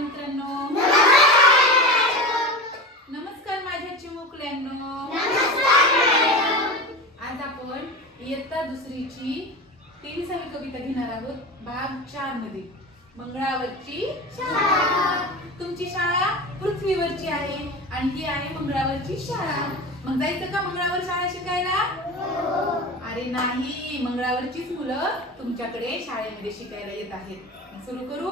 मित्रांनो नमस्कार माझ्या चिमुकल्यांनो आता आपण इयत्ता दुसरीची तीन सहा कविता घेणार आहोत भाग चार मध्ये मंगळावरची तुमची शाळा पृथ्वीवरची आहे आणि ती आहे मंगळावरची शाळा मग जायचं का मंगळावर शाळा शिकायला अरे नाही मंगळावरचीच मुलं तुमच्याकडे शाळेमध्ये शिकायला येत आहेत सुरू करू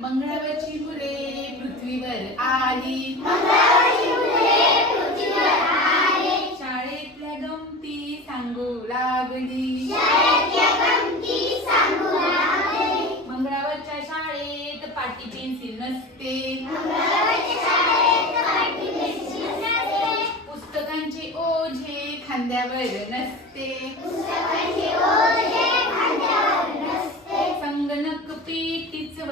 मंगळावरची मुले पृथ्वीवर आली मंगळावरची मुले पृथ्वीवर आली शाळेतल्या गमती सांगू लागली शाळेतल्या गमती सांगू लागली मंगळावरच्या शाळेत पाटी पेन्सिल नसते मंगळावरच्या शाळेत पाटी पेन्सिल नसते पुस्तकांचे ओझे खांद्यावर नसते पुस्तकांचे ओझे खांद्यावर नसते संगणक पी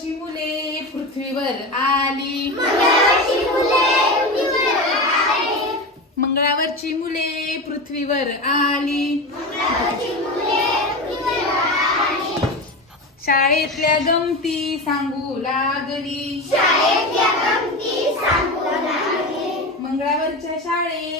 मयाची मुले पृथ्वीवर आली मयाची मुले मंगळावरची मुले पृथ्वीवर आली शाळेतल्या गमती सांगू लागली शाळेतल्या गमती सांगू लागली मंगळावरच्या शाळेत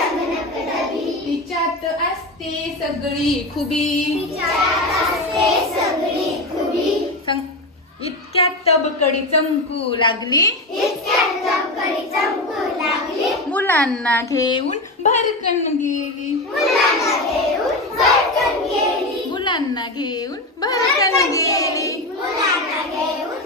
विचारत असते सगळी खुबी इतक्यात तबकडी चमकू लागली मुलांना घेऊन भरकन गेली मुलांना घेऊन भरकन गेली मुलांना घेऊन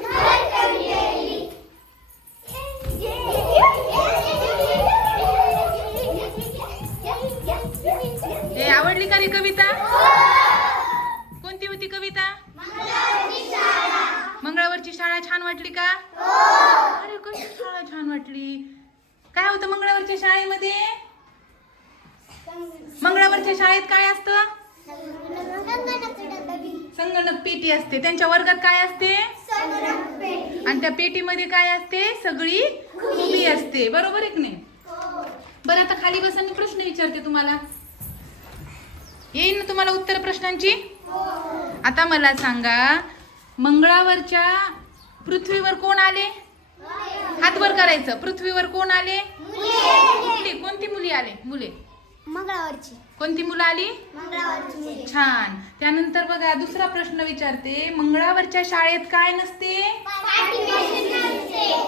होतं मंगळावरच्या शाळेमध्ये मंगळावरच्या शाळेत काय असत संगणक पेटी असते त्यांच्या वर्गात काय असते आणि त्या पेटीमध्ये काय असते सगळी खुली असते बरोबर एक नाही बरं आता खाली बसा मी प्रश्न विचारते तुम्हाला येईन ना तुम्हाला उत्तर प्रश्नांची आता मला सांगा मंगळावरच्या पृथ्वीवर कोण आले हातवर करायचं पृथ्वीवर कोण आले कोणती मुली आले मुले मंगळावरची कोणती मुलं आली छान त्यानंतर बघा दुसरा प्रश्न विचारते मंगळावरच्या शाळेत काय नसते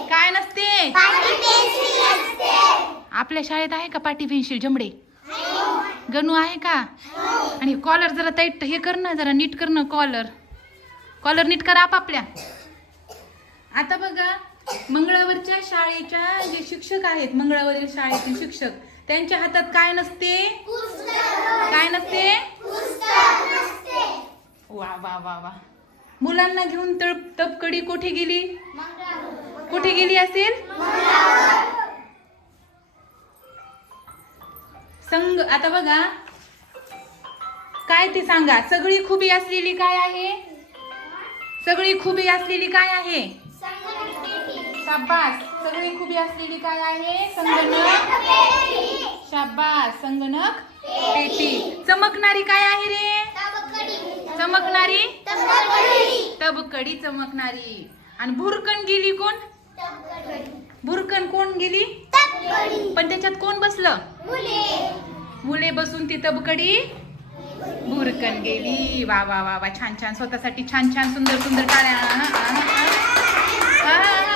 काय नसते आपल्या शाळेत आहे का इनस्ते? पाटी पेन्शील जमडे गणू आहे का आणि कॉलर जरा ताईट हे कर ना जरा नीट कर ना कॉलर कॉलर नीट करा आता बघा मंगळावरच्या शाळेच्या जे शिक्षक आहेत मंगळावरील शाळेचे शिक्षक त्यांच्या हातात काय नसते काय नसते वा वा वा वा, वा। मुलांना घेऊन तपकडी कुठे गेली कुठे गेली असेल संघ आता बघा काय ते सांगा सगळी खुबी असलेली काय आहे सगळी खुबी असलेली काय आहे संदनक संदनक शाबास सगळी खुबी असलेली काय आहे संगणक शाबास संगणक पेटी, पेटी। चमकणारी काय आहे रे तब चमकणारी तबकडी तब चमकणारी तब तब तब आणि भुरकण गेली कोण भुरकण कोण गेली पण त्याच्यात कोण बसलं मुले बसून ती तबकडी भुरकण गेली वा वा वा वा छान छान स्वतःसाठी छान छान सुंदर सुंदर टाळ्या